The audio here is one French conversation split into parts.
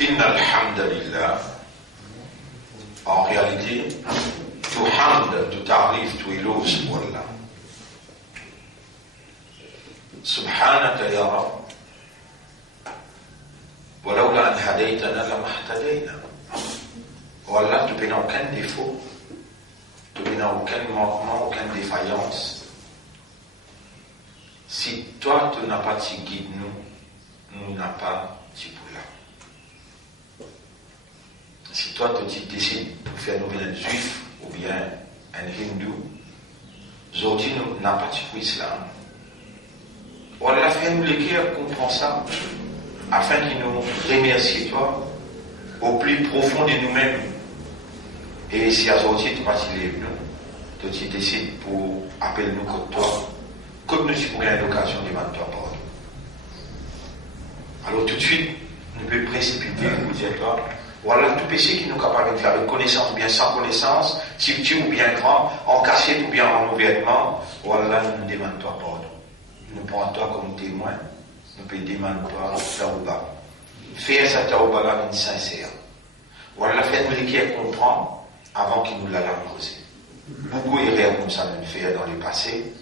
Inna alhamdulillah. En réalité, tout hamd, tout tarif, tout éloge pour Allah. Subhanaka ya Rab. Walaula an hadaytana lama ihtadayna. Oh Allah, tu n'as aucun défaut, tu n'as aucun manquement, aucune défaillance. Si toi, tu n'as pas de guide, nous n'avons pas de poula. Si toi, tu décides de faire nous un juif ou bien un hindou, aujourd'hui, nous n'avons pas de islam. Oh Allah, fais-nous les cœurs comprendre ça, afin qu'il nous remercie toi au plus profond de nous-mêmes. Et si aujourd'hui tu vas nous, tu décides pour appeler nous contre toi, que nous si pour gagner l'occasion de demander toi parole. Alors tout de suite, nous pouvons précipiter, nous dire toi, voilà tout péché qui nous est capable de faire une connaissance ou bien sans connaissance, subtil ou bien grand, en cachette ou bien en ouvertement, voilà nous demandons toi parole. Nous prenons toi comme témoin, nous pouvons demander toi taouba. Faire sa taouba là une sincère. Voilà faites-nous les qui comprend avant qu'il nous l'a causé. Beaucoup erreurs comme ça nous fait dans le passé,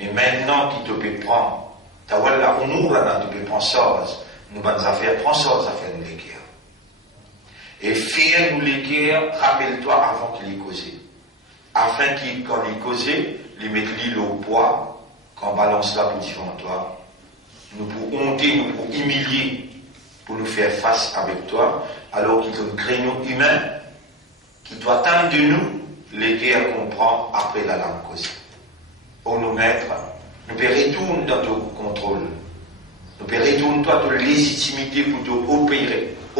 mais maintenant qu'il te peut prendre, ta voilà on là tu peux prendre ça, nous bonnes affaires, prends ça affaires nous les guerres. Et faire nous les guerres, rappelle-toi avant qu'il ait causé. Afin qu'il, quand il causé, lui mette l'île au poids, quand on balance là pour devant toi, nous pour honter, nous pour humilier, pour nous faire face avec toi, alors qu'il y a un créneau humain qui doit attendre de nous les guerres qu'on prend après la langue causée. Pour nous mettre, nous pouvons retourner dans ton contrôle. Nous pouvons retourner dans ta légitimité pour te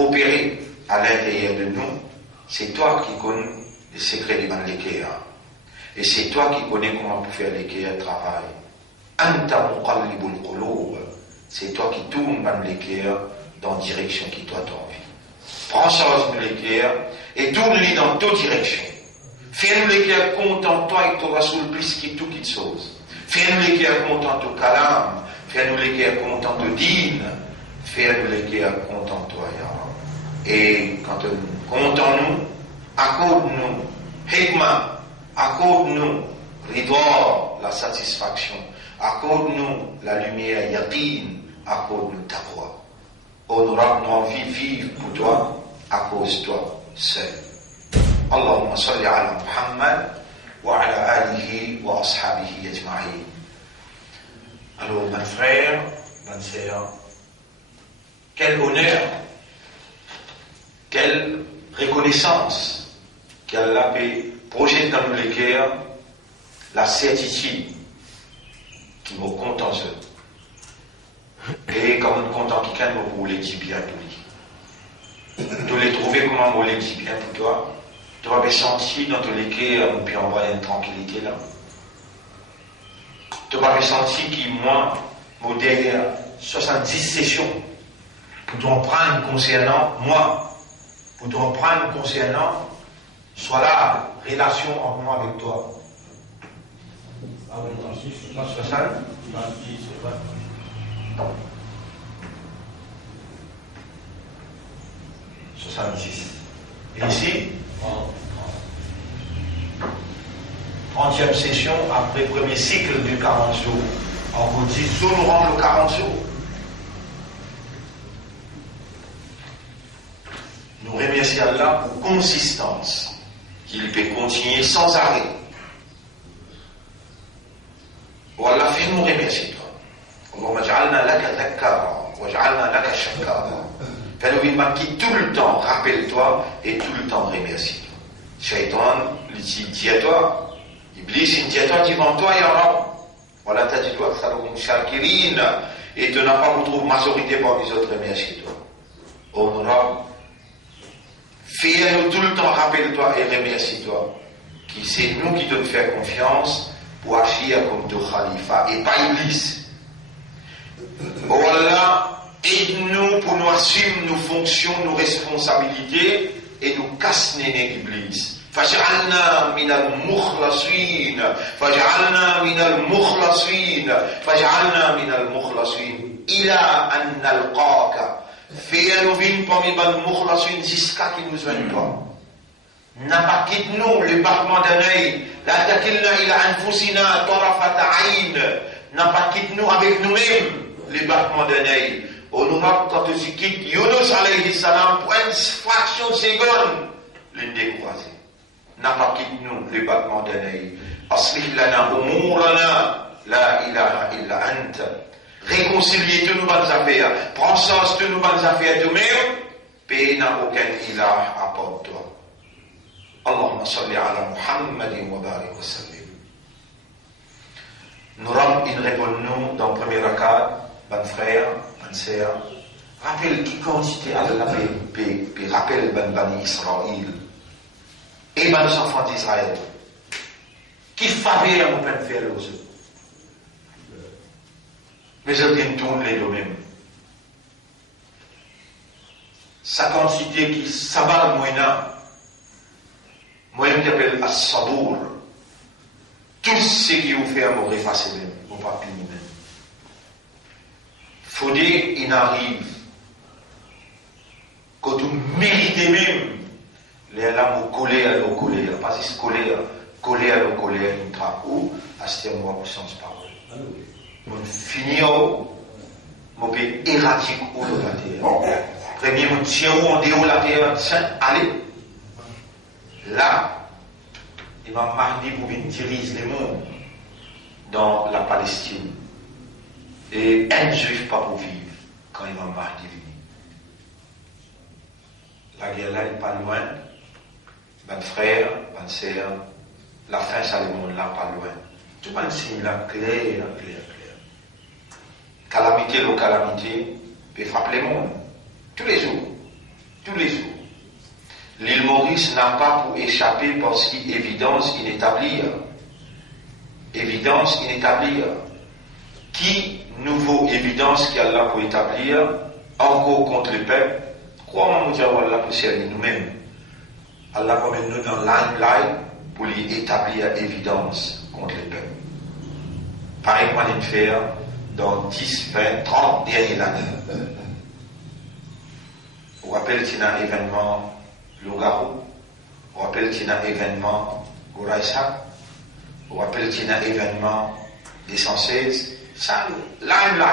opérer à l'intérieur de nous. C'est toi qui connais les secrets de les guerres. Et c'est toi qui connais comment pour faire les guerres travail. Anta muqallibul qulub. C'est toi qui tournes les guerres dans la direction qui toi t'as envie. Prends ça aux l'équerre et tourne-les dans toute direction. Fais-nous l'équerre content toi et ton rasoul plus qui tout qui te chose. Fais-nous l'équerre content ton kalam. Fais-nous l'équerre content ton dîne. Fais-nous l'équerre content toi, ya. Et quand content nous, accorde-nous hikmah, accorde-nous ridwa, la satisfaction, accorde-nous la lumière yaqin, accorde-nous taqwa. Honorable nos vies vive pour toi, à cause de toi seul. Allahumma salli ala Muhammad wa ala alihi wa ashabihi ajma'in. Alors, mes frères, mes sœurs, quel honneur, quelle reconnaissance qu'Allah projette dans nous les guerres, la certitude qui me compte en eux. Et comme nous comptons quelqu'un, nous les dit bien pour lui. Tu les trouver comment vous les dit bien pour toi. Tu vas sentir dans tous les cas, on peut envoyer une tranquillité là. Tu vas sentir qu'il moi, derrière 70 sessions, pour t'en prendre concernant moi, pour t'en prendre concernant, soit là, relation entre moi avec toi. 70. Et ici, 30e session après le premier cycle de 40 jours. On vous dit, nous rendons le 40 jours. Nous remercions Allah pour consistance, qu'il peut continuer sans arrêt. Voilà, fais-nous remercier toi. Allahumma ja'alna laka dhakkara wa ja'alna laka shakkara. Fais-nous qui tout le temps rappelle-toi et tout le temps remercie-toi. Shaitan, il dit à toi, Iblis, il dit à toi devant toi, ya Rab. Voilà, t'as dit toi, shakirin, et tu n'as pas retrouvé majorité parmi les autres, remercie-toi. Honorable, fais-nous tout le temps rappelle-toi et remercie-toi. Qui c'est nous qui devons faire confiance pour agir comme ton khalifa et pas Iblis. Oh Allah, aide-nous pour nous assumer nos fonctions, nos responsabilités et nous casser les Iblis. فاجعلنا من المخلصين فاجعلنا من المخلصين فاجعلنا من المخلصين إلى أن نلقاك fais-nous vivre parmi les mukhlasin jusqu'à qu'il nous joigne toi. N'a pas quitté nous le battement d'un œil, la takilna ila anfusina tarafata ayn, n'a pas quitté nous avec nous-mêmes le battement d'un œil. On nous rappelle quand tu quittes Yunus alayhi salam pour une fraction de seconde, le découragé. N'a pas quitté nous le battement d'un œil. Aslih lana umurana la ilaha illa anta. Réconcilier toutes nos bonnes affaires, prends soin de nos bonnes affaires de même, paix n'a aucun ilah à part toi. Allahumma salli ala Muhammadin wa barik wa sallim. Nous rendons une réponse nous dans le premier rakat, bon frère, bonne sœur, rappelle qui consiste à la paix, puis rappelle ben Bani Israël et ben les enfants d'Israël, qui faveur nous peuvent faire aux autres. Mais je viens tourner les domaines. Sa quantité qui s'abat moyen qui appelle as-sabour. Tout ce qui vous fait à mourir facilement, vous pas punir même. Faut dire, il arrive, quand vous méritez même, les lames vous collez à l'eau collée, pas juste coller à l'eau collée, une trappe ou, à ce terme, moi, sans parole. Mon finir, mon pays éradique ou la terre. Premier, mon tien ou on déroule la terre, allez. Là, Imam Mahdi pour venir diriger les mondes dans la Palestine. Et un juif pas pour vivre quand Imam Mahdi vient. La guerre là n'est pas loin. Ben frère, ben sœur, la fin ça le monde là pas loin. Tout le monde signe là clair. Calamité, le calamité, peut frapper le monde. Tous les jours. L'île Maurice n'a pas pour échapper parce qu'il y a évidence inétablie. Qui nouveau évidence qu'il y a là pour établir, encore contre le peuple, crois-moi, nous avons Allah pour servir nous-mêmes. Allah va mettre nous dans line pour lui établir évidence contre le peuple. Pareil qu'on vient de faire dans 10, 20, 30 dernières années. On rappelle qu'il y a un événement Logarou, on rappelle qu'il y a un événement Gouraïsa, on rappelle qu'il y a un événement des 116, ça, line.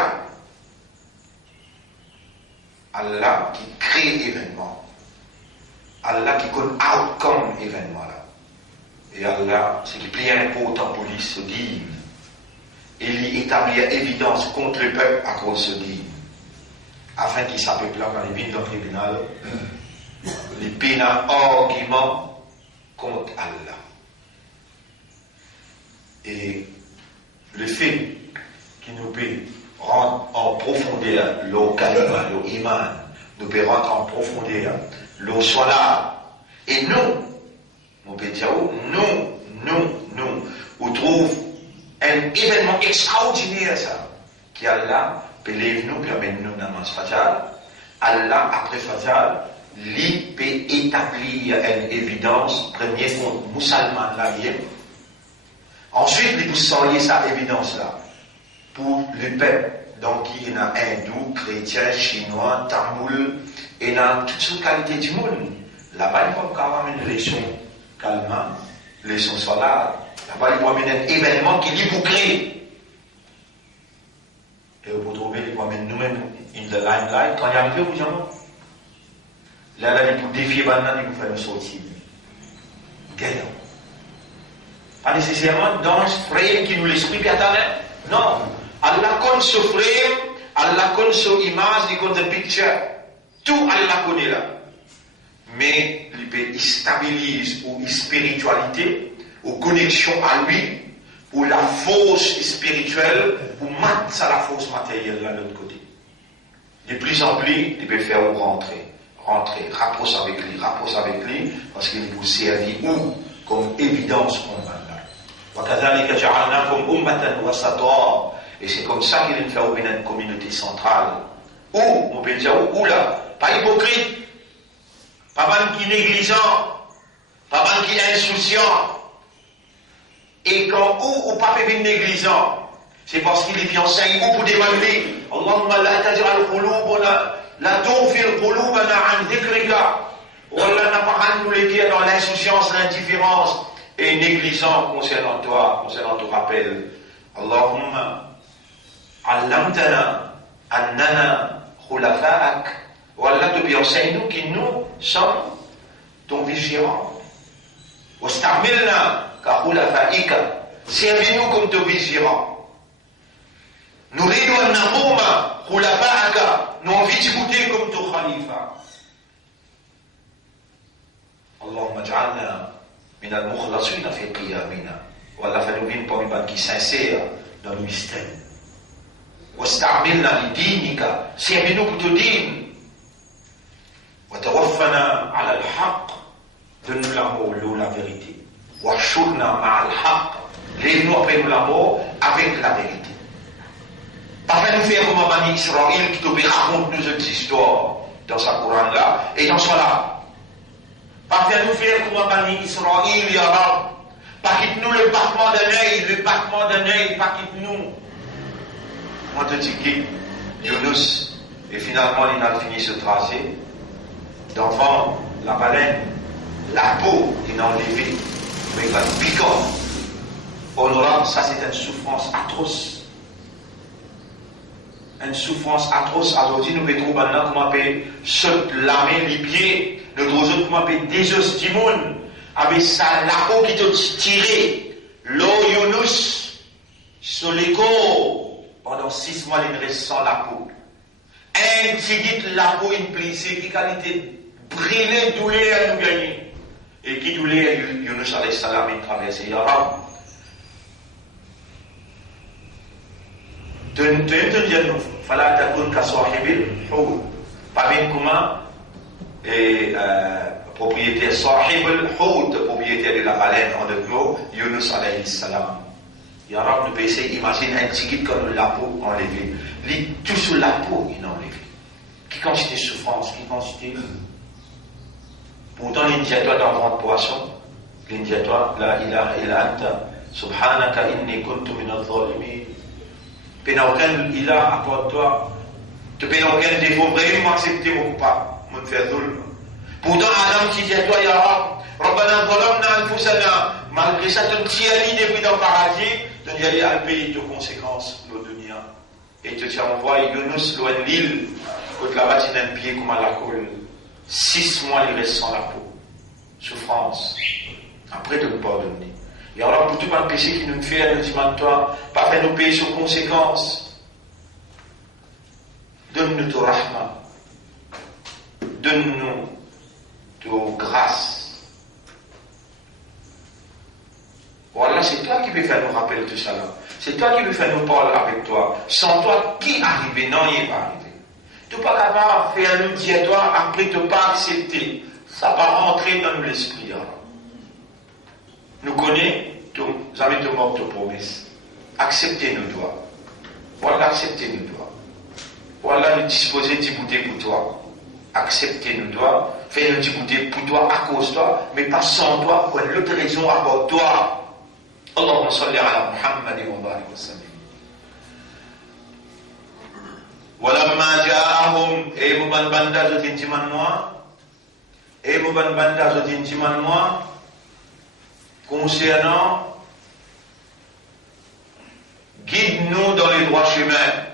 Allah qui crée l'événement, Allah qui connaît outcome événement là. Et Allah, c'est qui plus important pour lui se dire, il établit évidence contre le peuple à cause de lui, afin qu'il s'appelle là quand il vient dans le tribunal, les peines argument contre Allah. Et le fait qu'il nous peut rendre en profondeur le kalima, le iman, nous peut rendre en profondeur le salat. Et nous, on peut dire, nous, on trouve un événement extraordinaire, ça, qui Allah peut lever nous, permet nous dans le Fajr. Allah, après Fajr, lui peut établir une évidence, premier contre musulman là, ensuite, il peut sortir cette évidence-là pour le peuple. Donc, il y a hindou, chrétien, chinois, tamoul, et dans toutes sortes de qualités du monde. Là-bas, il faut quand même une leçon calmant, leçon solade. Là-bas, il faut amener un événement qui est pour créer. Et vous trouvez, il faut amener nous-mêmes in the limelight. Quand il y a un peu, vous dites, là, il faut défier maintenant, il faut faire une sortie. Gagnant. Pas nécessairement dans ce frame qui nous l'esprit pétale. Non. Allah connaît ce frame, Allah connaît ce image, il connaît ce picture. Tout Allah connaît là. Mais il peut stabiliser ou spiritualité, ou connexion à lui, ou la force spirituelle, ou mat ça la force matérielle là de l'autre côté. De plus en plus, il peut faire rentrer, rapproche avec lui, parce qu'il vous servir ou comme évidence pour Allah. Et c'est comme ça qu'il fait une communauté centrale. Ou, on peut dire, ou là, pas hypocrite, pas mal qui négligent, Pas mal qui est insouciant. Et quand ou pas fait une négligent, c'est parce qu'il est bien enseigne ou pour demander Allahumma la taj'al qulubana la tughfir qulubana an dhikrika. Wallah n'a pas nous les dire dans l'insouciance, l'indifférence et négligent concernant toi, concernant ton rappel. Allahumma allamtana annana khulafa'ak. Wallah te bien enseigne-nous qui nous sommes ton vigilants. Wastamilna ka khulafa'ika. Servis-nous comme ton vigilant. Nuridu an naquma khulafa'aka. Nous envie d'écouter comme ton khalifa. Allahumma ij'alna min al-mukhlasina fi qiyamina. Wallah fais-nous bien parmi les qui sincères dans le mystère. Wastamilna li dinika. Servis-nous pour ton din. Wa tawaffana ala al-haqq. Donne-nous l'amour, la vérité. Wahshurna ma'al haqq. Lève-nous après nous l'amour avec la vérité. Pas nous faire comme Bani Israël qui te raconte nous autres histoires dans sa Coran là et dans son là. Pas nous faire comme Bani Israël, ya Rab. Pas quitte-nous le battement d'un œil, pas quitte-nous. Moi te dis que Yunus, et finalement il a fini de se tracer. D'enfant, la baleine, la peau, il a enlevé avec un piquant. Honorable, ça c'est une souffrance atroce. Une souffrance atroce. Aujourd'hui, nous mettons maintenant comment appeler se lamer les pieds. Nous autres comment appeler désostimone. Avec ça, la peau qui te tirée. L'eau Yunus sur les corps. Pendant 6 mois, il reste sans la peau. Un petit la peau, une plissée qui qualité brûlée, douleur à nous gagner. Et qui douleur Yunus alayhi salam il traversé. Ya Rab. Tenez-nous, fala takun ka sahibil hud. Pas bien comment propriétaire sahibul hud, propriétaire de la baleine en deux mots, Yunus alayhi salam. Ya Rab, nous pouvons imaginer un petit guide comme la peau enlevée. Tout sur la peau, il a enlevé. Qui quantité de souffrance, qui quantité. Pourtant, l'indiatoire dans grand poisson, l'indiatoire, la ilaha illa anta, subhanaka inni kuntu min adh-dhalimin. Tu n'as aucun ilah à part toi. Tu n'as aucun défaut. Vraiment accepter mon pas. Mon faire d'oul. Pourtant, Adam qui dit à toi, Ya Rab, Rabbana dhalamna anfusana. Malgré ça, tu t'y allies depuis dans le paradis. Tu y allais à le pays de conséquences, le dunya. Et tu t'y envoies Yunus loin de l'île. Côte là-bas, tu as un pied comme à la colle. 6 mois, il reste sans la peau. Souffrance. Après, de nous pardonner. Et alors, pour tout le péché qui nous fait, nous dit toi, pas faire nous payer sur conséquences. Donne-nous ton rahma. Donne-nous ton grâce. Voilà, c'est toi qui peux faire nous rappeler tout ça là. C'est toi qui peux faire nous parler avec toi. Sans toi, qui arrive? Non, il n'est pas arrivé. Tu n'es pas capable de faire nous dire toi, après tu ne pas accepter. Ça va rentrer dans l'esprit. Alors. Nous connaissons, nous avons de mort de promesse. Acceptez-nous, toi. Voilà, acceptez-nous, toi. Voilà, nous disposer d'y goûter pour toi. Acceptez-nous, toi. Fais-nous d'y goûter pour toi, à cause de toi, mais pas sans toi, pour une autre raison à cause de toi. Allahumma salli ala Muhammad wa barik wa sallim. Walamma ja'ahum, et mouban banda zotin timan moi, et mouban banda zotin timan moi, concernant guide-nous dans les droits chemins.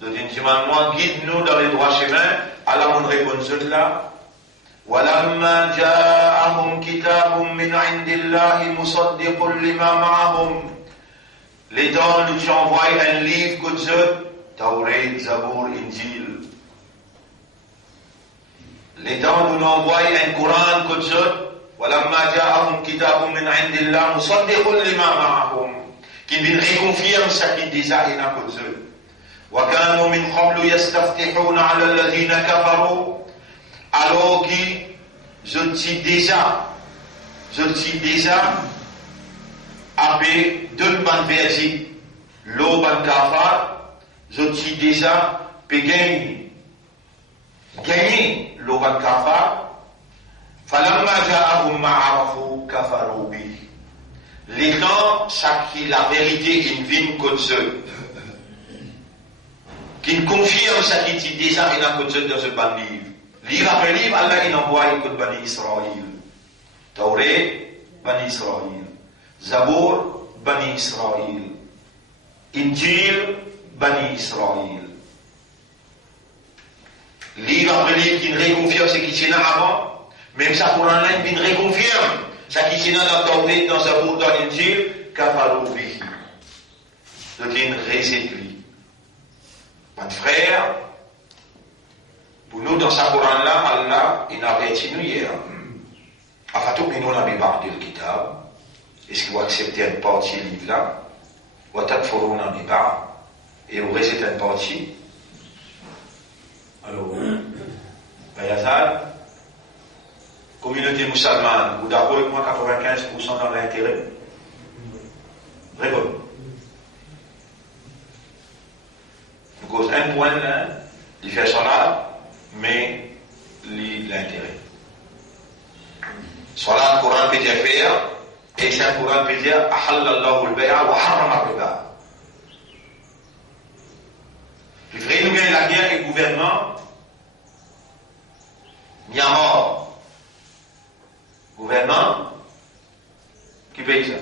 Moi, guide-nous dans les droits chemins. Alors on répond cela. وَلَمَّا جَاءَهُمْ كِتَابٌ مِّنْ عِنْدِ اللَّهِ مُصَدِّقٌ لِمَا مَعَهُمْ. Les temps nous envoient un livre que Dieu, Tawrat, Zabour, Injil. Les temps nous envoient un Coran que Dieu, وَلَمَّا جَاءَهُمْ كِتَابٌ مِّنْ عِنْدِ اللَّهِ مُصَدِّقٌ لِمَا مَعَهُمْ. Qui vient réconfirmer ce qui déjà est à cause d'eux. وَكَانُوا مِنْ قَبْلُ يَسْتَفْتِحُونَ عَلَى الَّذِينَ كَفَرُوا. Alors que je dis déjà, avec deux bandes verdict, l'eau ban kafar, je dis déjà, peut gagner l'eau ban kafar, falamma ja'ahum ma'arafu, kafaru bi. L'étant, ça qui la vérité in vin kotse. Qui confirme ça qui dit déjà il a kotse dans ce ban livre. Livre après livre, Allah il envoie une côte Bani Israël. Tauret, Bani Israël. Zabour, Bani Israël. Injil, Bani Israël. Livre après livre qui réconfirme ce qui est là avant, même ça pour un ligne qui réconfirme ce qui est là dans Tauret, dans Zabour, dans l'Injil, kafaru bihi. Donc il récite-lui. Mon frère, pour nous dans ce Coran-là, Allah, il a arrêté nous hier. Afin tout que nous n'avons pas de le kitab, est-ce qu'il va accepter une partie du livre-là? Ou takfuruna n'en est pas, et vous récitez une partie. Alors, Bayazal, communauté musulmane, vous d'accord avec moi 95% dans l'intérêt? Récolte. Nous cause un point là, il fait son art, mais l'intérêt. Soit le Coran peut dire faire, et c'est un Coran peut dire ahallallahu al-bay'a wa harrama al-riba. Il faudrait nous gagner la guerre et le gouvernement, Myanmar. Gouvernement, qui paye ça?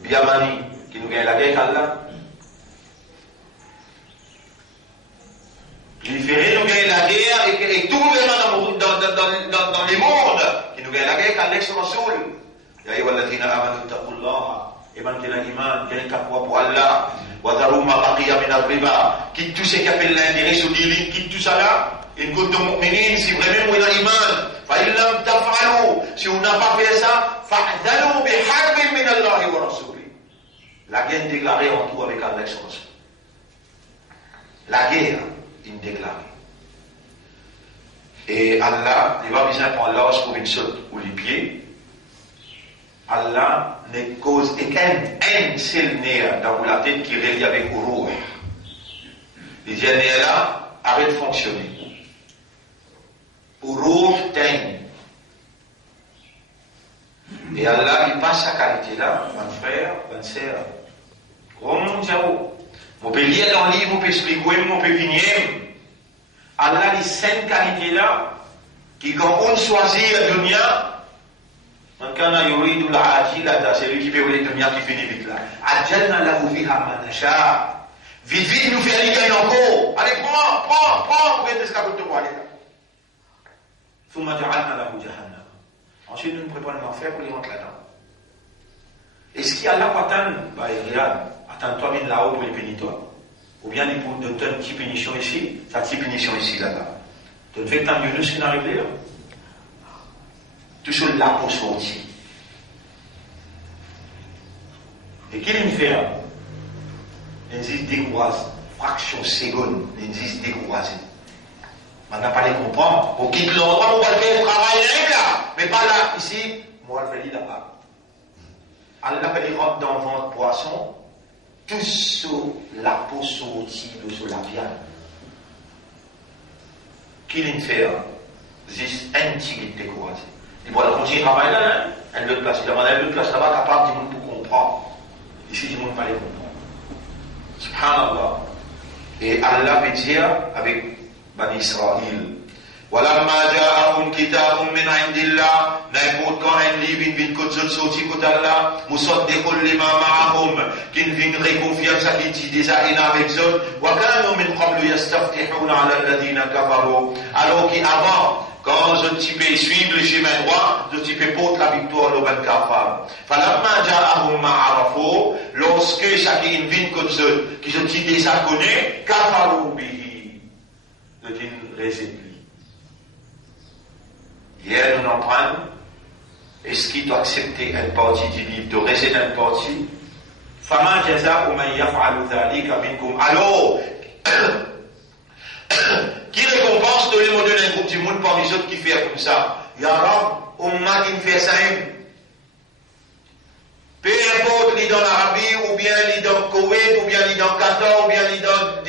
Biamani, qui nous gagne la guerre, Allah. Il ferait nous gagner la guerre et tout le gouvernement dans les mondes qui nous gagne la guerre qu'Alex Rasoul. Ya ayyuhalladhina amanu taqullaha et manquez l'iman, gagnez taqwa pour Allah. Wa dharu ma baqiya min al-riba. Quitte tout ce qui appelle l'intérêt sur des lignes, quitte tout ça là. In kuntum mu'minin, si vraiment vous avez l'iman. Fa in lam taf'alu, si on n'a pas fait ça, fa'dhalu bi harbin min Allah wa rasuli. La guerre déclarée en tout avec Alex Rasoul. La guerre déclaré. Et Allah, il va besoin pour Allah se trouve une saute ou les pieds. Allah ne cause qu'un seul nerf dans la tête qui est relié avec le rouh. Les nerfs là arrêtent de fonctionner. Le rouh teigne. Et Allah, il passe sa qualité là, mon frère, mon sœur. Comme Diao. On peut lire dans le livre, on peut expliquer, on peut venir. Allah, les 5 qualités-là, qui quand on choisit la dunya, c'est lui qui fait la dunya qui finit vite là. Adjalna lahu fiha ma nasha. Vite, nous fait aller gagner encore. Allez, prends, vous êtes escapé de moi, allez là. Thumma ja'alna lahu jahannam. Ensuite, nous nous préparons à faire pour les rentrer là-dedans. Est-ce qu'il y a là pour attendre? Bah, regarde. Attends-toi bien là-haut pour les pénitents. Ou bien il te donne une petite pénition ici, sa petite pénition ici, là-bas. Tu ne fais que tant mieux ce qui n'arrive là. Toujours là pour sortir. Et qu'il me fait? Il dit décroise, fraction seconde, il dit décroise. On n'a pas les comprendre. On quitte l'endroit, on va faire le travail là, mais pas là, ici, moi je vais là-bas. Allah va les rendre dans le ventre poisson. Tout sur la peau sortie sur la viande. Qu'il fait, juste un petit guide découragé. Il va continuer à travailler là, elle le place. Il a une place là-bas capable du monde pour comprendre. Ici, du monde pas les comprendre. Subhanallah. Et Allah veut dire avec Bani Israël. ولما جاءهم كتاب من عند الله n'importe quand un livre vient de sortir côté Allah مصدق لما معهم qui vient réconfirmer ça qui dit déjà avec eux وكانوا من قبل يستفتحون على الذين كفروا alors qu'avant quand je type suivre le chemin droit je type porte la victoire au bel kafar فلما جاءهم ما عرفوا lorsque chacun vient côté eux qui je type déjà connaît كفروا به le din récite. Hier, nous en prenons. Est-ce qu'il doit accepter une partie du livre, de réciter une partie? Fama jaza man yaf'alu dhalika minkum. Alors, qui récompense de l'émotion d'un groupe du monde parmi les autres qui fait comme ça? Ya Rab, Umma qui fait ça. Peu importe, il est dans l'Arabie, ou bien il est dans le Koweït, ou bien il est dans le Qatar, ou bien il est dans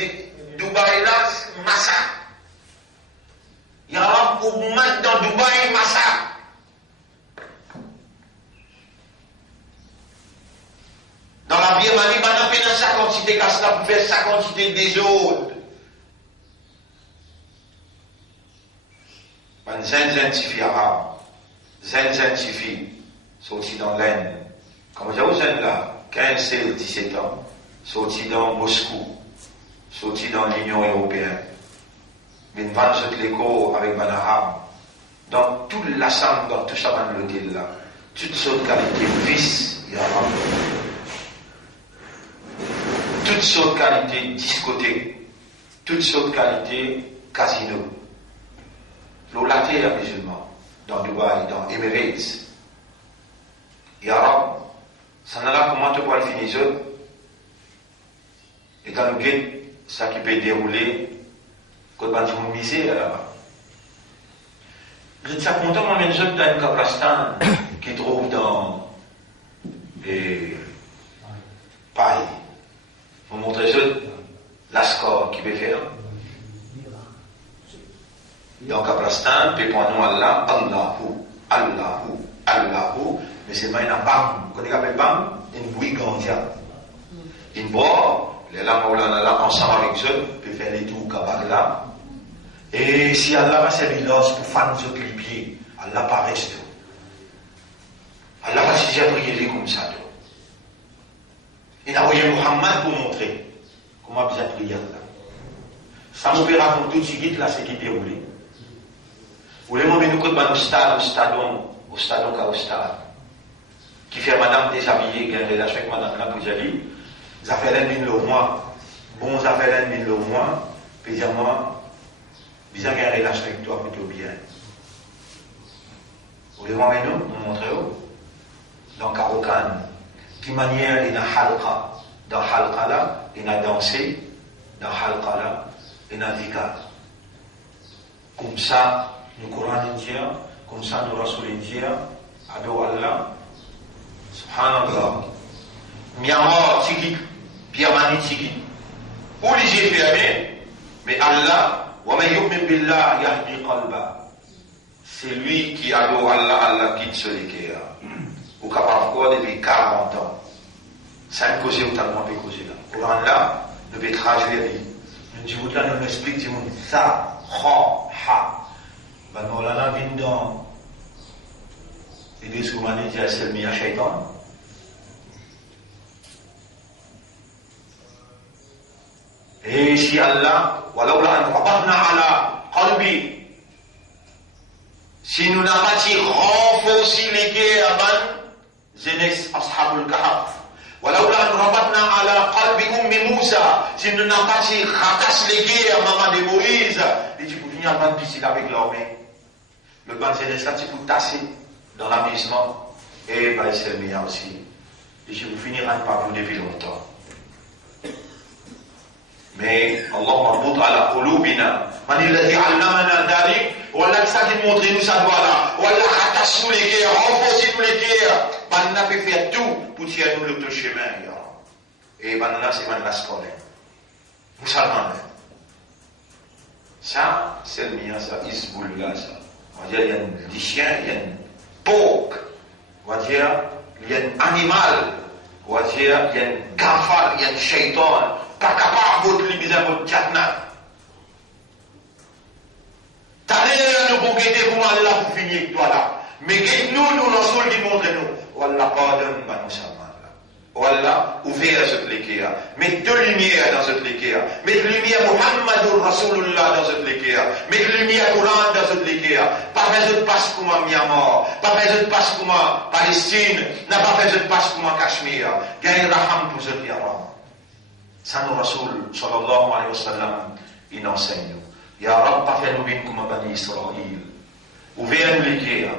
Dubaï, là, massa. Ya Rab, Umma dans Dubaï, massa. quantité casse là pour faire sa quantité des autres. Un zen suffit arabe. Zen suffit. Sorti dans l'Inde. Comme j'ai aux zen là, 15, 16, 17 ans. Sorti dans Moscou. Sorti dans l'Union européenne. Mais une vente de l'écho avec un arabe. Dans tout l'assemble, dans tout ça, dans l'hôtel là. Toutes sortes de qualités, vice, il y a arabe. Toutes sortes de qualités, discothèque. Toutes sortes de qualités, casino. L'olaté est musulman, dans Dubaï, dans Emirates. Et arabe, ça n'a là comment tu peux le finir. Et dans le guide, ça qui peut dérouler, quand on dit mon misère là-bas. Je suis content, moi, même dans un cabristan qui trouve dans Paris. Vous montrez ça, l'ascor qui peut faire. Donc, à l'instant, puis pour nous, Allah, Allahu, mais c'est pas une bam. Quand on appelle bam, une bouille gandia. Une bois, les lames là, ensemble avec eux, puis faire les tours kabbalah. Et si Allah va servir l'os pour faire nous autres les pieds, Allah paraît tout. Allah va se dire prier comme ça. Il a envoyé Muhammad pour montrer comment bien prier là. Ça nous verra pour tout de suite là, ce qui déroule. Vous voulez m'emmener nous au stade, qui fait madame déshabillée, qui a une relation avec madame là pour Jali, ça fait l'un le mois, bon, ça fait l'un le mois, puis dire moi, bizarre qu'il y a une relation avec toi plutôt bien. Vous voulez m'emmener nous montrer où? Dans Karokan, qui manière il y a halqa, dans halqa là, il y a dansé, dans halqa là, il y a dhikar. Comme ça, le Coran indien, comme ça le Rasul indien, Abou Allah, subhanallah. Myanmar, Tiki, Biamani, Tiki. Où les yeux fermés, mais Allah, wa man yu'min billah yahdi qalba. C'est lui qui adore Allah, Allah guide celui qui est. Ou capable quoi depuis 40 ans. Ça ne cause autant de causer là. Le Coran là, ne peut traduire. Nous disons là, nous explique, disons, ça, ha. Ben Maulana vient dans Idriss Goumani dit à Selmiya Shaitan. Et si Allah, walaula an rabatna ala qalbi, si nous n'avons pas renforcé les guerres avant, jeunesse ashabul kahf. Walaula an rabatna ala qalbi ummi Moussa, si nous n'avons pas rattaché les guerres maman de Moïse, et tu peux venir avant d'ici avec l'armée. Le ban jeunesse là, tu peux tasser dans l'amusement. Et ben, c'est le meilleur aussi. Et je vous finirai par vous depuis longtemps. Mais Allah marbout ala qulubina. Man illadhi allamana dhalik. Wallah ça qui montre nous ça doit là. Wallah rattache nous les guerres, renforce nous les guerres. Man n'a fait faire tout pour tirer nous l'autre chemin. Et ben là c'est man la scolaire. Vous savez. Ça c'est le meilleur ça. Isboullah ça. On va dire il y a un chien, il y a une porc. On va dire il y a un animal. On va dire il y a une gafar, il y a un shaitan. Pas capable de votre libérer votre jatna. T'as l'air de vous guetter pour aller là pour finir avec toi là. Mais guette-nous, nous, le sol qui montre nous. Wallah, pardonne, bah nous sommes là. Wallah, ouvrez cette léquia. Mettez de lumière dans cette léquia. Mettez de lumière Muhammadur Rasulullah dans cette léquia. Mettez de lumière Coran dans cette léquia. Pas besoin de passe comme un Myanmar. Pas besoin de passe comme un Palestine. N'a pas besoin de passe comme un Cachemire. Gagne raham pour ce Yara. Ça nous Rasul sallallahu alayhi wa sallam, il enseigne. Ya Rab, fais-nous bien comme Bani Israël. Ouvrez-nous les cœurs.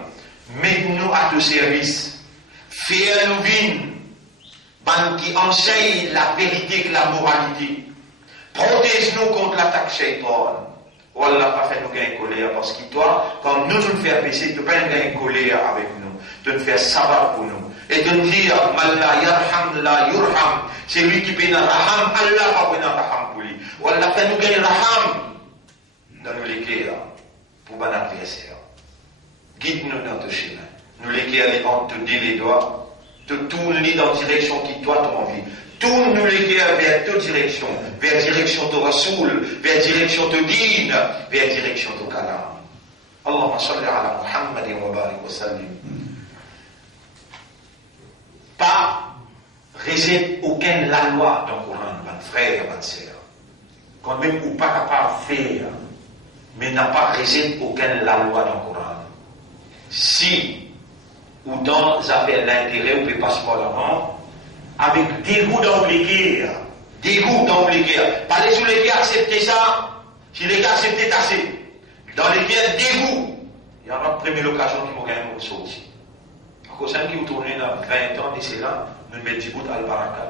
Mettez-nous à ton service. Fais-nous bien. Ban qui enseigne la vérité et la moralité. Protège-nous contre l'attaque shaitan. Wallah, fais-nous gagner colère parce que toi, quand nous nous faisons pécher, tu ne peux pas gagner colère avec nous. Tu nous fais savoir pour nous. Et de nous dire, Malla yarham la yurham. C'est lui qui peut raham, Allah va donner raham pour lui. Wallah, fais-nous gagner raham dans nos légués pour bon adversaire. Guide-nous dans ton chemin. Nous légués, on te dit les doigts, te tourner dans la direction qui toi t'as envie. Tourne-nous les guerres vers toute direction, vers direction de Rasoul, vers direction de Din, vers direction de Kalam. Allahumma salli ala Muhammadin wa barik wa sallim. Pas réserve aucune la loi dans le Coran, mon frère, ma sœur. Quand même, ou pas capable de faire, mais n'a pas réserve aucune la loi dans le Coran. Si, ou dans les affaires d'intérêt, on peut passer par l'avant, avec dégoût d'obliger, pas les oulégués accepter ça, si les gars acceptent assez. Dans les guerres dégoût, il y aura une première occasion qui m'a gagné pour sortir. À cause de qui vous tournez dans 20 ans d'ici là, nous mettons du bout à al-Baraka.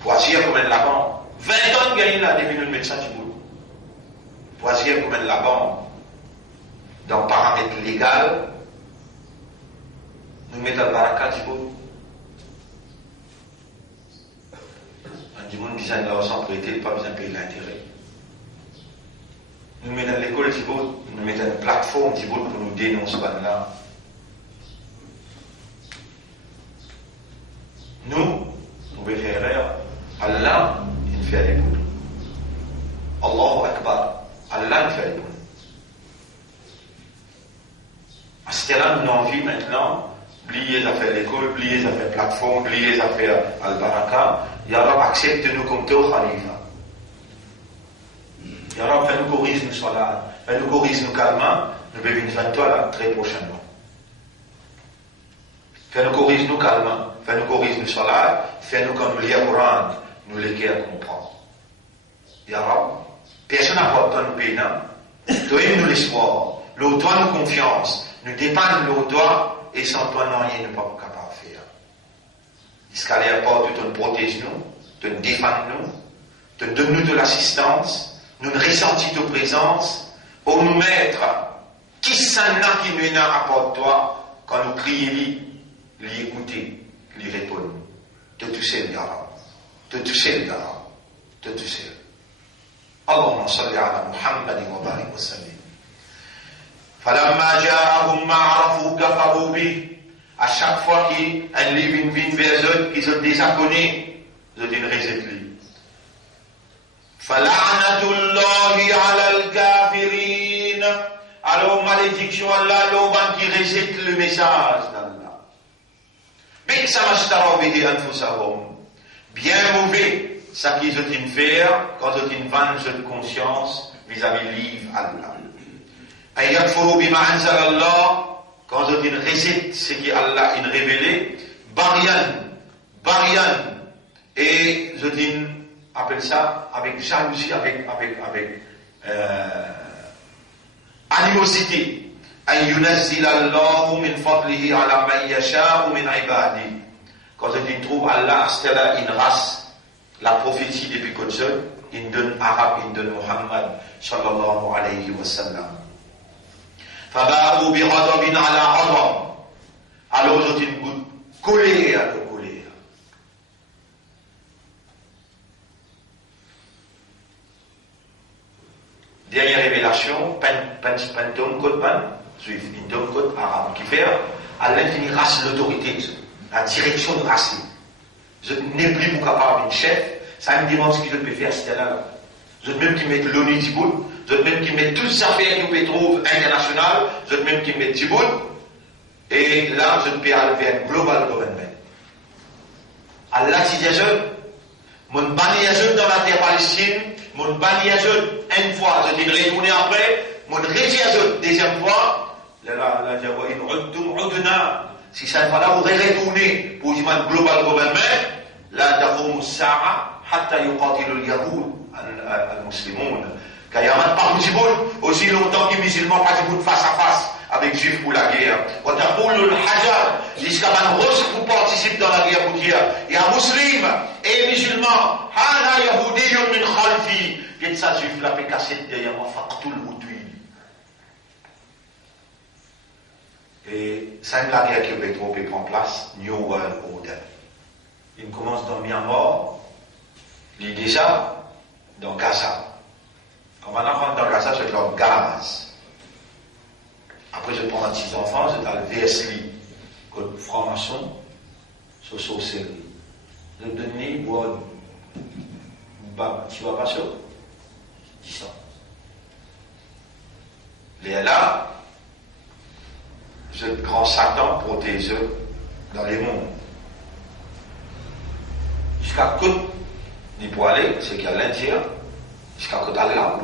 Poisier comme un laban. 20 ans de gagner là, depuis nous mettons ça du bout. Poisier comme un laban. Dans paramètres légal, nous mettons al-Baraka du bout. Du monde besoin de l'argent pour aider, pas besoin de payer l'intérêt. Nous mettons l'école du bout, nous mettons une plateforme du bout pour nous dénoncer là. Nous pouvons faire rire. Allah, il fait les bouts. Allahu Akbar. Allah, il fait les bouts. À ce là nous avons envie maintenant, oubliez les affaires l'école, oubliez les affaires plateforme, oubliez les affaires Al-Baraka. Ya Rab, accepte-nous comme toi, Khalifa. Ya Rab, fais-nous corriger nous salat, fais-nous corriger nous calmement, nous devons venir vers toi là très prochainement. Fais-nous corriger nous calmement, fais-nous corriger nous salat, fais-nous comme nous lire le Coran, nous les à comprendre. Ya Rab, personne n'a pas besoin de nous payer, donne-nous l'espoir, donne-nous confiance, nous dépendons de toi et sans toi, non, rien n'est pas capable de faire. Escalier pas, tu nous protèges nous, tu nous défends nous, tu nous donnes de l'assistance, nous ressentis ta présence, pour nous mettre, qui s'en a qui nous a apporte toi, quand nous crions, lui écouter, lui répondre. De tout seul, Ya Rab. De tout seul, Ya Rab. De tout seul. Allahumma salli ala Muhammadin wa barik wa sallim. فلما جاءهم ما عرفوا كفروا به. À chaque fois qu'un livre vient vers eux, ils ont désabonné, ils ont une résultat. فلعنة الله على الكافرين. Alors malédiction Allah, l'homme qui rejette le message d'Allah. بئس ما اشتروا به أنفسهم. Bien mauvais, ça qu'ils ont faire quand ils ont vendu cette conscience vis-à-vis du livre Allah. أن يكفروا بما أنزل الله. Quand ils ont récite ce qu'Allah a révélé, Barian, et ils appellent ça avec jalousie, avec animosité. أن ينزل الله من فضله على من يشاء من عباده. Quand ils trouvent Allah, c'est là une race, la prophétie depuis qu'on se, il donne arabe, il donne Muhammad, sallallahu alayhi wa sallam. فباءوا بغضب على غضب. Alors ils ont une colère de colère. Dernière révélation, Pantone Kotman, suivre une code arabe qui fait à l'infini race l'autorité, la direction de race. Je n'ai plus pour capable d'une chef, ça me demande ce que je peux faire, c'était là. Je même qui mettent l'ONU Djibout, je même qui mettent toutes les affaires qui vous trouvent internationales, je même qui mettent Djibout, et là je peux aller vers global government. Allah si des jeunes, mon banni à jeunes dans la terre palestine, mon banni à jeunes une fois, je dis retourner après, mon régi à jeunes deuxième fois, là j'ai une reduna, si cette fois-là vous retournez pour dire global government, là d'avons Sa'a, hatta yuqatilu al-yahud al-muslimun. Car il n'y a pas de Djibout, aussi longtemps que les musulmans pas Djibout face à face avec les juifs pour la guerre. Quand on le hajar, jusqu'à un russe qui participe dans la guerre pour dire, il y a musulmans et musulmans, hana yahoudiyun min khalfi, qui ça juif la peut casser derrière moi, faqtul outui. Et c'est la guerre qui peut prendre place, New World Order. Il commence dans Myanmar, il est déjà dans Gaza. Quand on rentre dans Gaza, c'est leur gaz. Après, je prends 6 enfants, c'est dans le VSLI, comme franc-maçon, sur sorcellerie. Je donne bois. Tu vas pas chaud? Dis ça. Les là, le grand Satan protège dans les mondes. Jusqu'à côté, il peut aller, c'est qu'il y a l'Indien, jusqu'à côté Allah.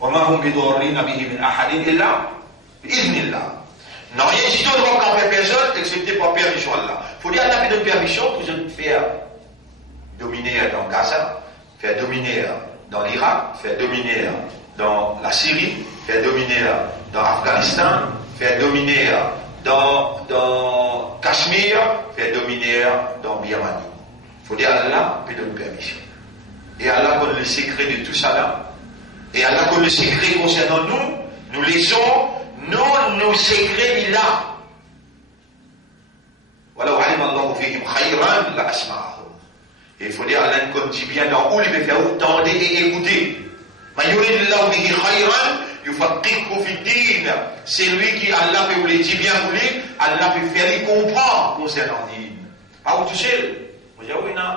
وما هم بضارين به من أحد إلا بإذن الله. Non, il y a une histoire de voir qu'en personne, excepté par permission Allah. Il faut dire Allah fait de permission pour se faire dominer dans Gaza, faire dominer dans l'Irak, faire dominer dans la Syrie, faire dominer dans l'Afghanistan, faire dominer dans Cachemire, faire dominer dans Birmanie. Il faut dire Allah peut donner permission. Et Allah connaît le secret de tout ça là. Et Allah connaît le secret concernant nous. Nous laissons nos secrets là. Voilà, et il faut dire Allah comme dit bien dans où il veut faire entendre et écouter. C'est lui qui Allah peut vous le dire bien vous lui, Allah peut faire lui comprendre concernant lui. Ah vous touchez? Vous dites oui, non.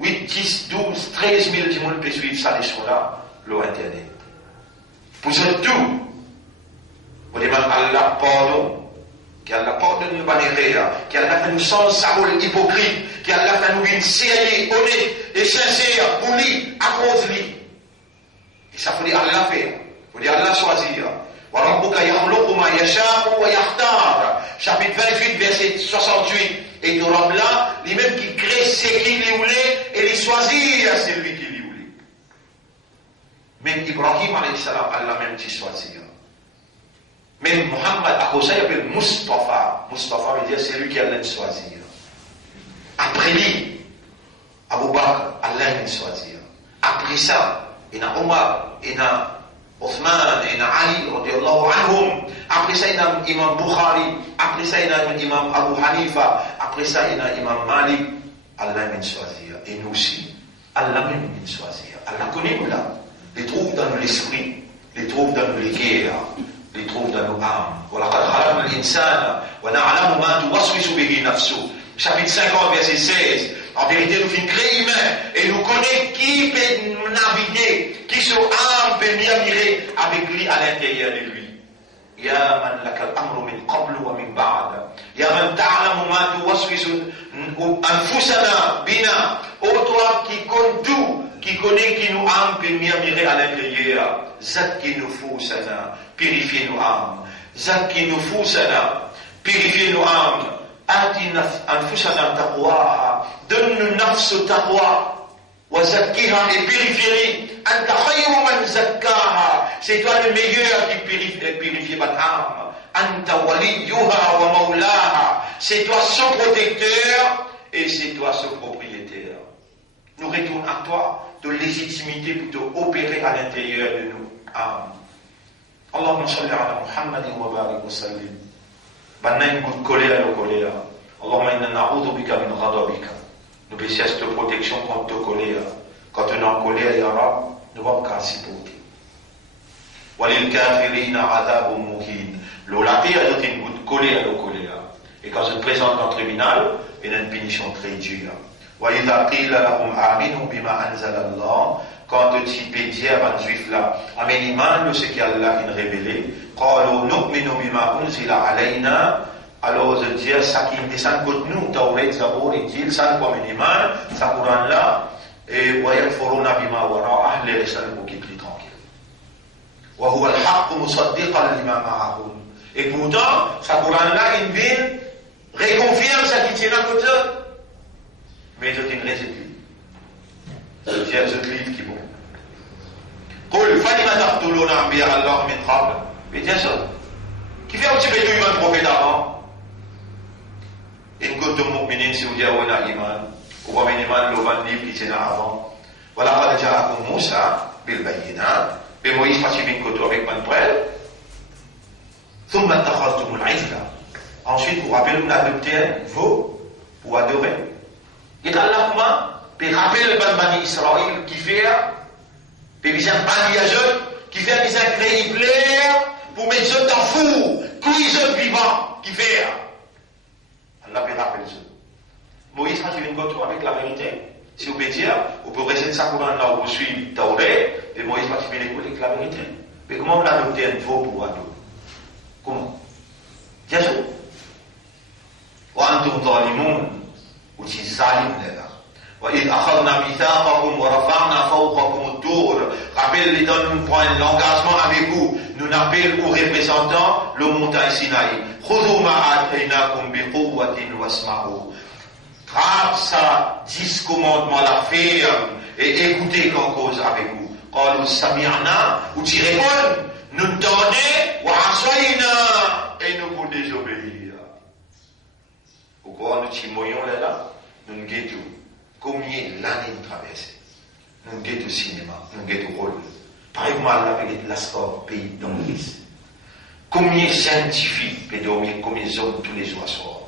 8, 10, 12, 13 000 du monde peut suivre ça, les choses là, l'internet. Pour ça tout, vous dites Allah pardon. qu'Allah pardonne nous banéréa, qu'Allah fait nous sans sarol hypocrite, qu'Allah fait nous une sérieux, honnête et sincère pour lui, à cause de lui. Et ça faut dire Allah faire, faut dire Allah choisir. Chapitre 28, verset 68. Et tout homme là, lui-même qui crée ce qu'il voulait et les choisir, c'est lui qui lui voulait. Même Ibrahim alayhi salam, Allah même qui choisit. Même Muhammad, à cause ça, il appelle Mustafa. Mustafa veut dire c'est lui qui Allah choisir. Après lui, Abu Bakr, Allah l'a choisir. Après ça, il y a Omar, il y a Othman, il y a Ali, radiallahu anhum. Après ça, il y a Imam Bukhari. Après ça, il y a Imam Abu Hanifa. Après ça, il y a Imam Malik. Allah l'a choisir. Et nous aussi, Allah même l'a choisir. Allah connaît nous là. Les trouve dans l'esprit, les trouve dans les guerres. Les trouve dans nos âmes. Chapitre 50, verset 16. En vérité, nous finissons créer humain et nous connaissons qui peut naviguer, qui son âme peut mirer avec lui à l'intérieur de lui. Ya man laka al-amru min qablu wa min ba'd. Ya man ta'lamu ma tuwaswisu anfusana bina. Ô toi qui connais tout, qui connaît qui nous âme peut mirer à l'intérieur. Zakki nufusana. Purifiez nos âmes. Zakki nufusana. Purifiez nos âmes. Atina anfusana taqwaha. Donne-nous nafsu taqwa. Wa zakkiha et purifie-les. Anta khayru man zakkaha. C'est toi le meilleur qui purifie votre âme. Anta waliyuha wa maulaha. C'est toi son protecteur et c'est toi son propriétaire. Nous retournons à toi de légitimité pour te opérer à l'intérieur de nos âmes. Allahumma salli ala Muhammadin wa barik wa sallim. Banna une goutte colère à la colère. Allahumma inna na'udhu bika min ghadabika. Nous bénissons cette protection contre ta colère. Quand on est en colère, ya Rab, nous ne pouvons pas s'y porter. Walil kafirina adabun muhin. L'olaté a donné une goutte de colère à la colère. Et quand on se présente dans le tribunal, il y a une punition très dure. Wa idha qila lahum aminu bima anzala Allah. Quand tu peux dire à un juif là, amen iman de ce qu'Allah a révélé, qalu nu'minu bima unzila alayna. Alors je dis ça qui descend contre nous, Tawrat, Zabur, Injil, ça comme un iman, ça Coran là, et wa yakfuruna bima wara'ah, les restant pour qu'ils soient tranquilles. Wa huwa al-haqq musaddiqan lima ma'ahum. Et pourtant, ça Coran là, il vient réconfirme ça qui tient à côté. Mais je dis une résidue. Je dis à ce livre qui est bon. قل فلم تقتلون أنبياء الله من قبل. Mais bien sûr, qui fait un petit peu de humain prophète avant? In kuntum mu'minin, si vous dites on a iman, ou on a iman le livre qui était avant. Voilà, qad ja'akum Moussa bil bayyinat, mais Moïse facile une koto avec man prêle. Thumma takhaztumul ijla. Ensuite, vous rappelez vous adoptez un veau pour adorer. Et Allah comment? Puis rappelle le Bani Israël qui fait, puis il y a un baniageur qui fait des incréés clairs pour mettre ça dans four, cuiseur vivant qui fait. Allah peut rappeler ça. Moïse a tiré une contre avec la vérité. Si vous pouvez dire, vous pouvez rester de sa couronne là où vous suivez Tauré, et Moïse va tirer l'écoute avec la vérité. Mais comment on a adopté un faux pour Adou? Comment? Bien sûr. وأنتم ظالمون وتي ظالم là. وإذ أخذنا ميثاقكم ورفعنا فوقكم الطور. Rappelle, les donne nous prend l'engagement avec vous. Nous n'appelons aux représentants le montagne Sinaï. خذوا ما آتيناكم بقوة واسمعوا. Trappe ça, 10 commandements la ferme et écoutez qu'on cause avec vous. قالوا سمعنا ou tu réponds, nous donnons وعصينا et nous vous désobéir. Pourquoi nous timoyons là, nous nous guettons. Combien l'année nous traverse? Nous guettons au cinéma, nous guettons au rôle. Par exemple, avec l'astor pays d'Angleterre. Combien scientifiques peuvent dormir, combien hommes tous les jours à soir?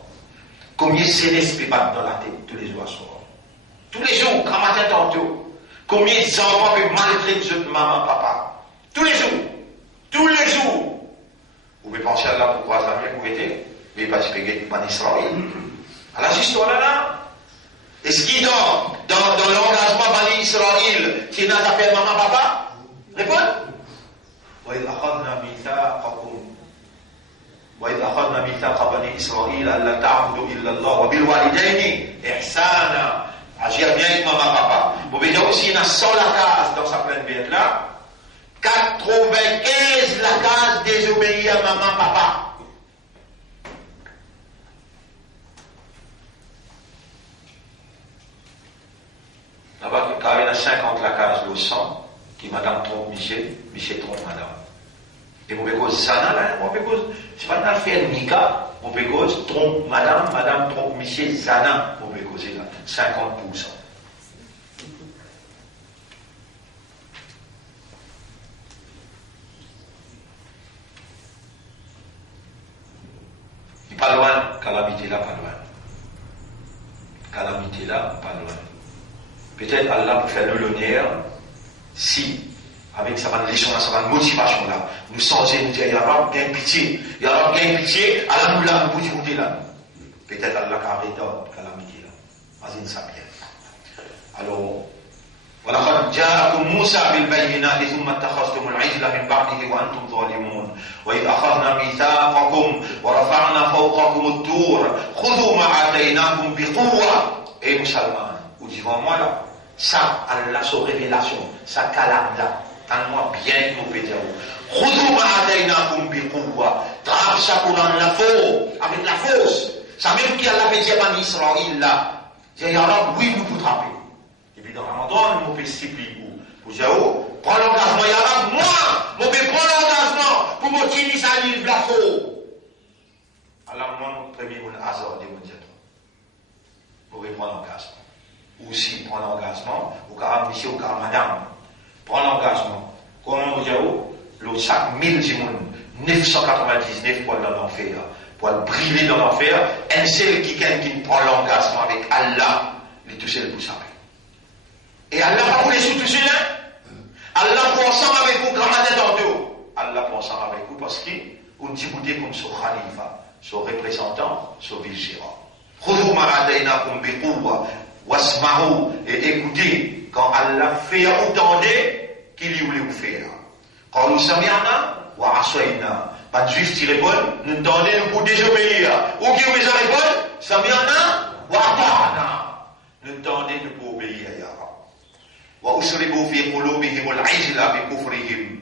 Combien célestes peuvent battre dans la tête tous les jours à soir? Tous les jours, quand matin tantôt. Combien d'enfants peuvent maltraiter de maman, papa? Tous les jours. Tous les jours. Vous pouvez penser à là pourquoi ça vient, vous mettez? Mais parce que vous pas d'Israël. Alors, cette histoire-là, est-ce qu'il dans l'engagement Bani Israël, qui n'a appelé maman, papa? Réponds. وإذ أخذنا ميثاق بني إسرائيل ألا تعبدوا إلا الله وبالوالدين إحسانا. Agir bien avec maman, papa. Vous pouvez dire aussi, il y a 100 la case dans sa pleine bête là. 95 la case désobéir à maman, papa. Là-bas, quand il y a 50 la case, le 100, qui madame trompe Michel, Michel trompe madame. Et vous pouvez cause ça, là, vous pouvez cause, c'est pas dans faire Mika, vous pouvez cause trompe madame, madame trompe Michel, Zana, vous pouvez causer là, 50%. Pas loin, calamité là, pas loin. Calamité là, pas loin. Peut-être Allah peut faire l'honneur si, avec sa leçon là, sa motivation là, nous sentons, nous dire, Yara, gagne pitié, Yara, gagne pitié, Allah nous l'a, nous pouvons dire là. Peut-être Allah a arrêté la calamité là. Vas-y, ça bien. Alors, ولقد جاءكم موسى بالبينات ثم اتخذتم العجل من بعده وانتم ظالمون واذ اخذنا ميثاقكم ورفعنا فوقكم الطور خذوا ما اتيناكم بقوه. Et musulmans, vous dites moi là, ça, Allah, sa révélation, sa calame là, en-moi bien nous pouvons dire. خذوا ما اتيناكم بقوه. Trappe ça pour la faux, avec la force. Ça même qui Allah peut dire à Israël là, dit ya Rab, oui, nous pouvons trapper. Dans Ramadan, on peut stipuler pour dire, prends l'engagement, il y a moi, on peut prendre l'engagement pour me tenir sa livre la faux. Alors, moi, je premier mon hasard de mon dire, pour prendre l'engagement. Ou si prend l'engagement, ou car monsieur, ou car madame, prend l'engagement. Comment vous dire, le chaque 1000 Jimoun, 999 pour aller dans l'enfer, pour briller dans l'enfer, un seul qui prend l'engagement avec Allah, il est tout seul pour ça. Et Allah va vous laisser tout seul, Allah pour ensemble avec vous, grand matin tantôt. Allah pour ensemble avec vous parce qu'on dit goûter comme son khalifa, son représentant, son vice-gérant. Khudou ma ataynakum biquwwa wasma'u, et écoutez quand Allah fait autant qu'il voulait vous faire. Qalu sami'na wa asayna. Pas de juif qui répond, nous entendons, nous pour désobéir. Ou qui vous répond, sami'na wa ata'na. Nous entendons, nous pour obéir. وأشربوا في قلوبهم العجل بكفرهم.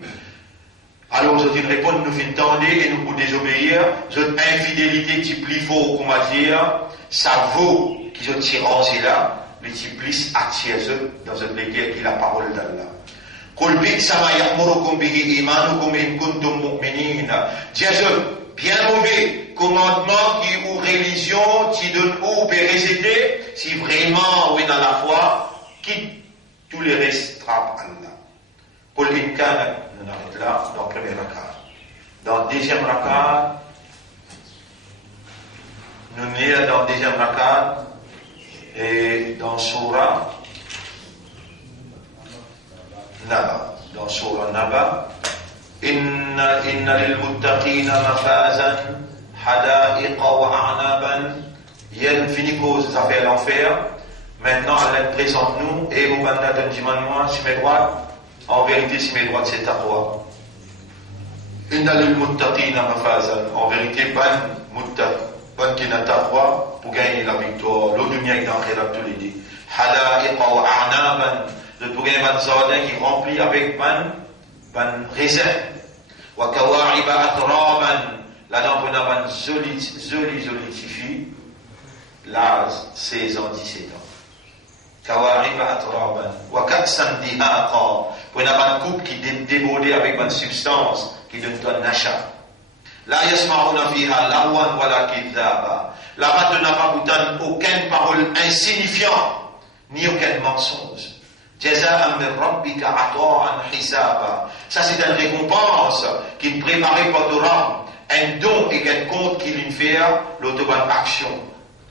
Alors je te réponds, nous entendons et nous pour désobéir, cette infidélité qui plus fort, comment dire, ça vaut qui se tire là, les qui plus attire dans cette lecture qui est la parole d'Allah. قل بئس ما يأمركم به إيمانكم إن كنتم مؤمنين. Dieu, bien mauvais commandement qui ou religion qui donne ou pérécité, si vraiment oui dans la foi, qui tous les restes trappent Allah. Qul in kana, on arrête là, dans le premier rakat. Dans le deuxième rakat, nous sommes dans le deuxième rakat, et dans Surah Naba. Dans Surah Naba, Inna lil muttaqina mafazan, hada'iqa wa a'naban, Il y a une finie cause, ça fait l'enfer. Maintenant, Allah présente nous, et vous bandez un dimanche, si mes droites, en vérité, si mes droites, c'est taqwa. Inna lil muttaqina mafazan. En vérité, ban qui n'a taqwa, pour gagner la victoire. L'eau du mien dans l'akhirat tous les deux. Hada'iqa wa a'naban. De pour gagner ban jardin qui remplit avec ban raisin. Wa kawa'iba atraban. Là-dedans, on a ban joli fille. L'âge, 16 ans, 17 ans. Kawariba atraban, wa ka'san dihaqa. Pour une coupe qui débordait avec une substance qui donne un achat. La yasma'una fiha lawan wa la kidhaba. Là-bas, tu n'as pas aucune parole insignifiante, ni aucun mensonge. Jaza'an min rabbika ata'an hisaba. Ça, c'est une récompense qui préparait pour Torah. Un don et un compte qu'il fait, l'autre action.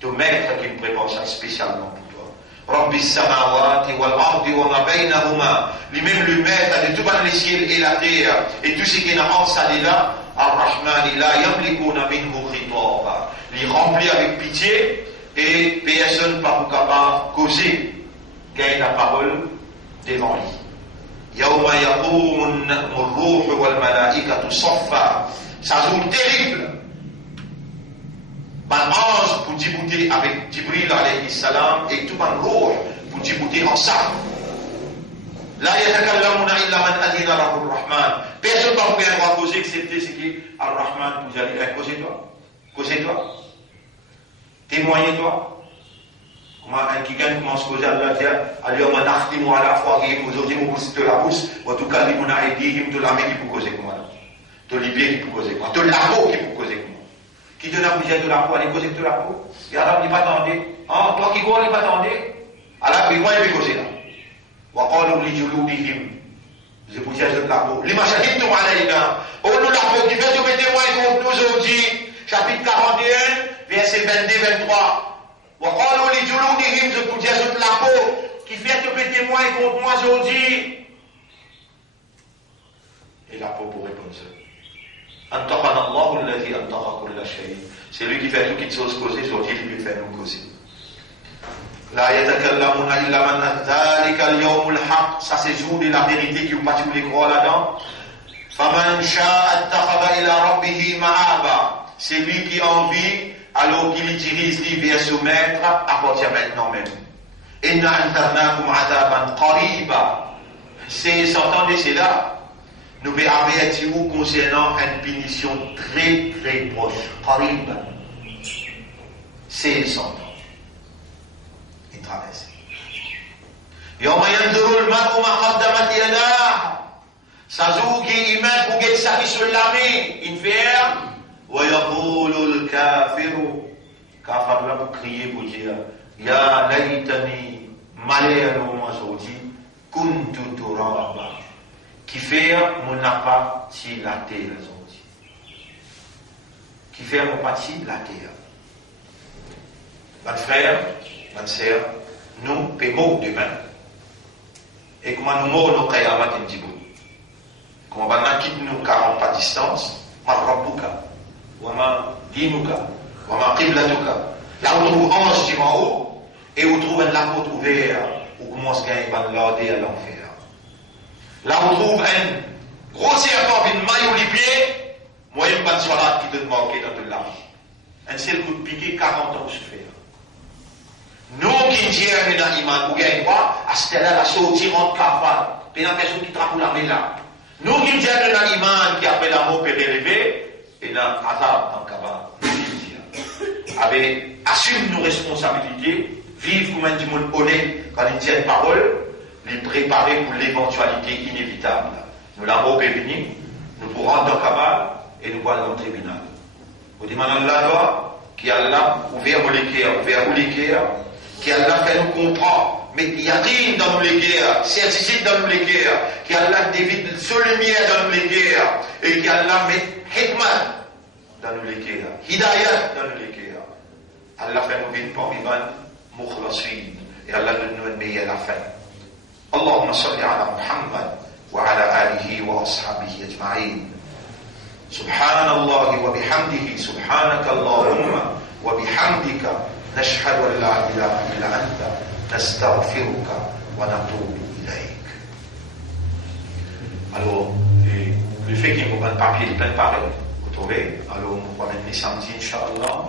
De maître qui prépare ça spécialement pour toi. Rabbi samawati wal ardi wa ma baynahuma. Lui-même le maître de tout les ciels et la terre et tout ce qui est dans ça là. Ar-Rahman la yamlikuna minhu khitaba. Il remplit avec pitié et personne pas capable de causer. Gagne la parole devant lui. Yawma yaqumun ar-ruh wal malaikatu saffa. Ça joue terrible. Un ange pour discuter avec Jibril alayhi salam et tout un roh pour discuter ensemble. La yatakallamuna illa man adina lahu ar-Rahman. Personne ne va pouvoir causer excepté ce qui est ar-Rahman. Vous allez faire causer-toi. Témoignez-toi. Comment un qui commence à causer Allah dit al-yawma nakhtimu ala afwahihim. Aujourd'hui, on pousse de la bouche. Wa tukallimuna aydihim. De la main qui peut causer comment. De les pieds qui peut causer comment. De la peau qui peut causer comment. Qui donne la poussière de la peau, allez causer de la peau. Et alors, il n'est pas tendé. Hein, toi qui cours, il n'est pas tendé. Alors, il va causer là. Wa qalu li juludihim. Je poussière de la peau. Les machahidtum alayna. Oh, nous la peau qui fait de témoins contre nous aujourd'hui. Chapitre 41, verset 22-23. Wa qalu li juludihim. Je poussière de la peau qui fait de témoins contre moi aujourd'hui. Et la peau pour répondre ça. C'est lui qui fait toutes les choses causer, sur qui lui fait nous causer. La yatakallamuna illa man dhalika al-yawmul haqq. Ça c'est jour de la vérité qui vous pas tous les croire là-dedans. Faman sha'a attakhadha ila rabbihi ma'aba. C'est lui qui a envie, alors qu'il dirige lui vers son maître, à partir maintenant même. Inna antarnakum adaban qariba. C'est s'entendez, c'est là. Nous pouvons avertir vous concernant une punition très très proche. Qarib. C'est 100 ans. Il traverse. Yawma yanzuru al-mar'u ma qaddamat yadah. Ça joue qui est humain pour gagner sa vie sur la main. Il fait. Wa yaqulu al-kafiru. Kafir là pour crier pour dire ya laytani malheur aujourd'hui kuntu turaba. Qui fait mon appart si la terre aujourd'hui. Qui fait mon parti la terre. Mon frère, ma soeur, nous payons demain. Et comment nous mourons nos kayamat en Djibouti. Comment on quitte nous 40 pas distance. Ma rabbuka, wa ma dinuka, wa ma qiblatuka. Là où on trouve ange qui en haut, et où on trouve la porte ouverte, où commence à gagner par l'ordre à l'enfer. Là on trouve un gros serpent qui maille les pieds, moi il n'y a pas de salade qui te manquer dans de l'argent. Un seul coup de piqué, 40 ans se faire. Nous qui disons dans l'iman, vous gagnez pas, à ce là la sortie entre cafard, et dans personne qui trappe la main là. Nous qui disons dans l'iman, qui appelle la mot pérélevé, et dans Azab, dans Kaba, nous qui disons, avec, assume nos responsabilités, vivre comme un monde honnête, quand ils tiennent parole, les préparer pour l'éventualité inévitable. Nous l'avons prévenu, nous pourrons rentrer dans Kabbal et nous voir dans le tribunal. Vous demandons la loi, qui Allah ouvert les cœurs, qui Allah fait nous comprendre, mais qui a rien dans les guerres, certitude dans les guerres, qui Allah dévide seule lumière dans les guerres, et qui Allah met hikmat dans les guerres, hidayat dans les guerres. Allah fait nous vivre parmi nous, mukhlasin, et Allah donne nous une meilleure à la fin. اللهم صل على محمد وعلى آله وأصحابه أجمعين. سبحان الله وبحمده سبحانك اللهم وبحمدك نشهد أن لا إله إلا أنت نستغفرك ونتوب إليك. Alors, le fait qu'il y ait un papier de plein pareil, vous trouvez, alors on va mettre samedi, Inch'Allah.